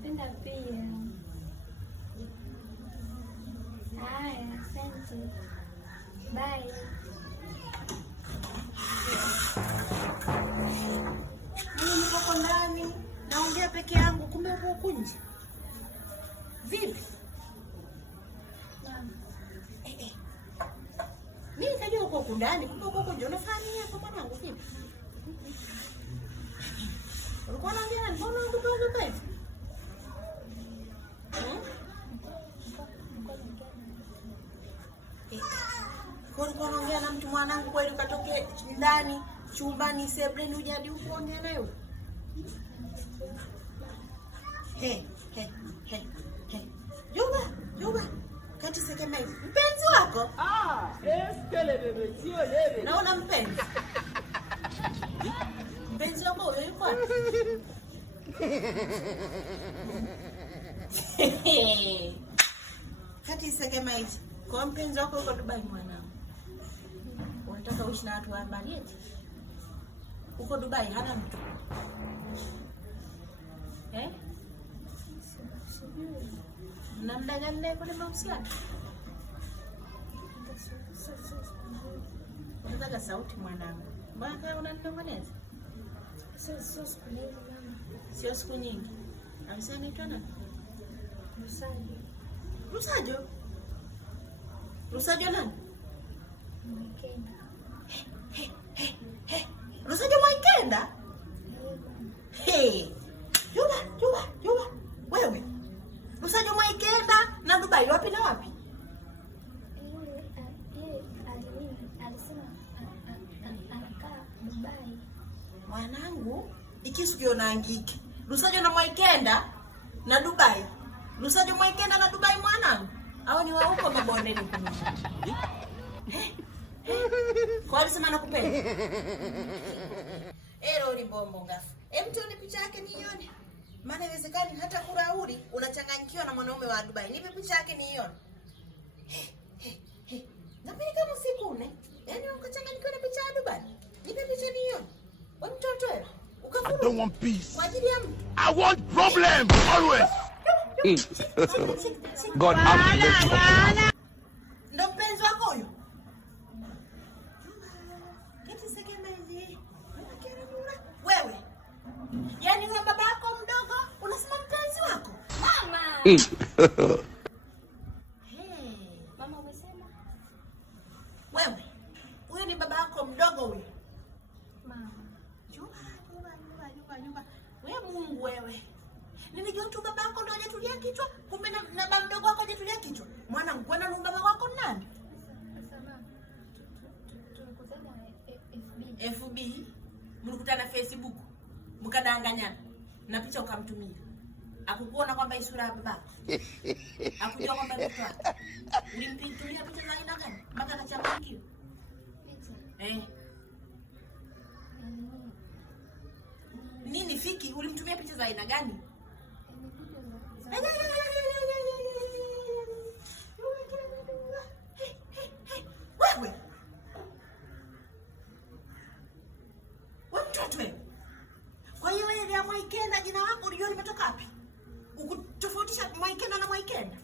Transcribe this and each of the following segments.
Napenda pia. Haya, asante. Bye. Mimi niko ndani naongea peke yangu, kumbe uko huko nje. Vipi? Mimi kajua uko huko ndani, kumbe uko huko nje. Unafanya nini hapo mwanangu vipi? Ulikuwa unaongea nani? Mbona unatoka kwa hivi? Ulikuwa unaongea na mtu mwanangu kweli ukatoke ndani chumbani sebreni uje hadi huko ongea naye? Juba. Kati sekema hivi. Mpenzi wako? Eskele bebe, sio lebe. Naona mpenzi. Mpenzi wako wewe yuko wapi? Kati sekema hivi. Kwa mpenzi wako yuko Dubai mwanangu. Unataka uishi na watu wa mbali eti? Uko Dubai hana mtu. Na muda gani naye kule mahusiano? Unataka sauti mwanangu. Mbona unanong'oneza? Sio siku nyingi. Amesema anaitwa nani? Rusajo? Rusajo nani? Mwikenda. Rusajo Mwikenda? Juba. Wewe. Rusajo Mwikenda na Dubai wapi na wapi? Alisema anakaa Dubai. Mwanangu, ikisikio na angiki. Rusajo na Mwikenda na Dubai. Rusajo Mwikenda na Dubai mwanangu. Au ni wa huko mabondeni kuna? Kwa alisema nakupenda. Ero ni bombo ngafu. Mtu ni picha yake nione. Maana iwezekani hata kurauri unachanganyikiwa na mwanaume wa Dubai. Nipe picha yake nione. Na mimi kama sikune, yaani ukachanganyikiwa na picha ya Dubai. Nipe picha nione. Wewe mtoto wewe. I don't want peace. Kwa ajili ya I want problem always. God have mercy. Ndo mpenzi wako huyo? Kiti sekema hivi. Wewe. Yaani wewe baba yako mdogo unasema mpenzi wako? Mama. Mama umesema? Wewe. Huyo ni baba yako mdogo huyo. Mama. Juba. Wewe Mungu wewe. Nilijua tu baba yako ndo hajatulia kichwa, kumbe na baba mdogo wako hajatulia kichwa. Mwanangu, kwani na baba wako nani? Tulikutana FB. FB. Mlikutana Facebook. Mkadanganyana. Na picha ukamtumia. Akukuona kwamba hii sura ya babako. Akujua kwamba ni mtu wako. Ulimpindulia picha za aina gani? Mpaka akachanganyikiwa. Picha. Nini fiki? Ulimtumia picha za aina gani? Wewe. Wewe mtoto wewe. Kwa hiyo wewe ya Mwikenda jina lako unajua limetoka wapi? Ukutofautisha Mwikenda na Mwikenda.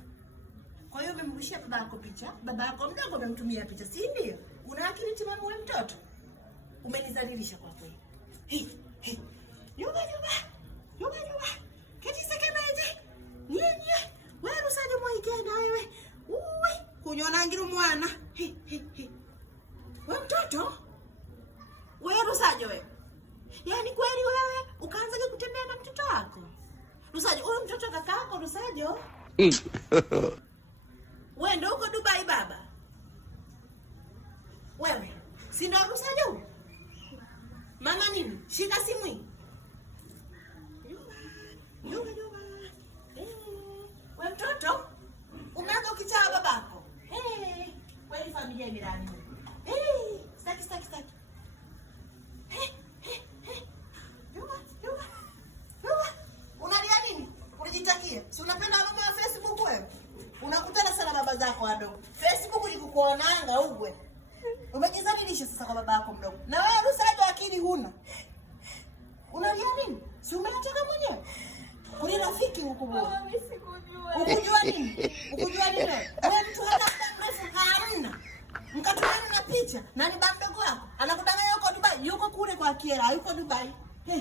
Kwa hiyo umemrushia baba yako picha, baba yako mdogo umemtumia picha, si ndio? Una akili timamu wewe mtoto. Umenizalilisha kwa kweli. Juba. Kati sekema hivi. Nye. Wewe Rusajo Mwikenda wewe. Kunyona ngiru mwana. Wewe mtoto? Wewe Rusajo wewe. Yaani kweli wewe ukaanza kutembea na mtoto wako? Rusajo, huyo mtoto kaka yako Rusajo? Wewe ndio uko Dubai baba? Wewe, si ndio Rusajo? Mama nini? Shika simu hii. Juba. Wewe mtoto? Umeanza ukichaa babako? Wewe familia imelani. Staki. Juba. Unalia nini? Unajitakia? Si unapenda mambo ya Facebook wewe? Unakutana sana baba zako wadogo. Facebook ulikukuonanga ugwe. Umejizalilisha sasa kwa baba yako mdogo. Na wewe Rusajo akili huna. Unalia nini? Si umechoka mwenyewe? Kuni rafiki ukubwa. Mama, mimi sikujua. Ukujua nini? Ukujua nini? Wewe mtu hata muda mrefu hamna. Mkatumana na picha na ni bamdogo wako. Anakudanganya yuko Dubai, yuko kule kwa Kiera, yuko Dubai. Hey.